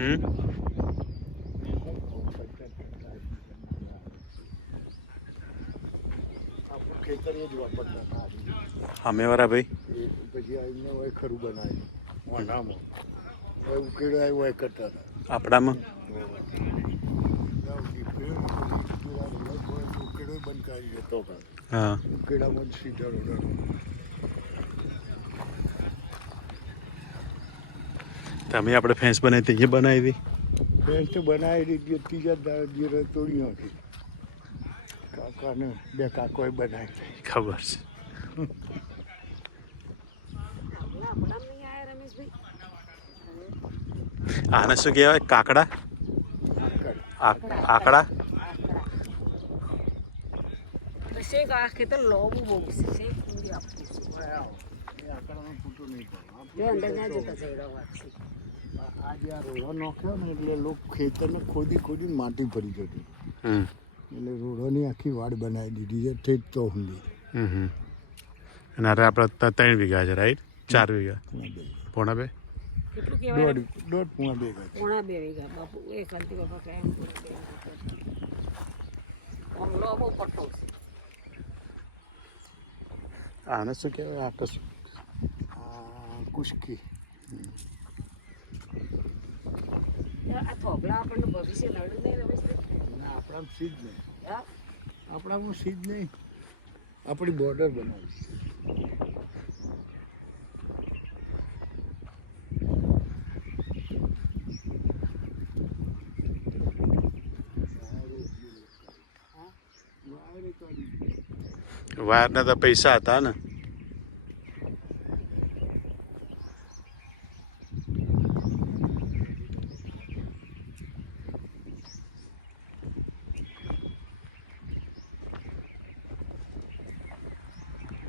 ખેતર એ જ વાપરતા હતા સામેવાળા ભાઈ પછી આવીને હોય ખરું બનાવ્યું મોઢામાં હોય ઉકેડો આવ્યો હોય કરતા હતા આપણામાં ઉકેડો બંધ કરી જતો હા ઉકેડામાં જ સીધા રોડ તમે આપણે ફેન્સ બનાવી હતી એ બનાવી હતી ફેન્સ તો બનાવી દીધી ત્રીજા દાડે તોડી નાખી કાકાને બે કાકોએ બનાવી ખબર છે આને શું કહેવાય કાકડા આકડા ખેતર લોબું બહુ છે આકડામાં ફૂટો નહીં આ જે આ રોડો નાખ્યો ને એટલે લોકો ખેતરને ખોદી માટી ભરી જતી એટલે રોડોની આખી વાડ બનાવી દીધી છે ઠેઠ તો ઊંડી અને અરે આપણે 3 વીઘા છે રાઈટ 4 વીઘા પોણા 2 દોઢ પોણા 2 વીઘા બાપુ એ કાંતિ બાપા કાયમ બહુ પટ્ટો છે આને શું કહેવાય આ કશું કુશકી આ થોભલા આપણને ભવિષ્ય નડ્યું નહીં રમેશ આપણામાં સીધ નહીં આપણામાં સીધ નહીં આપણી બોર્ડર બનાવી વાયરના તો પૈસા હતા ને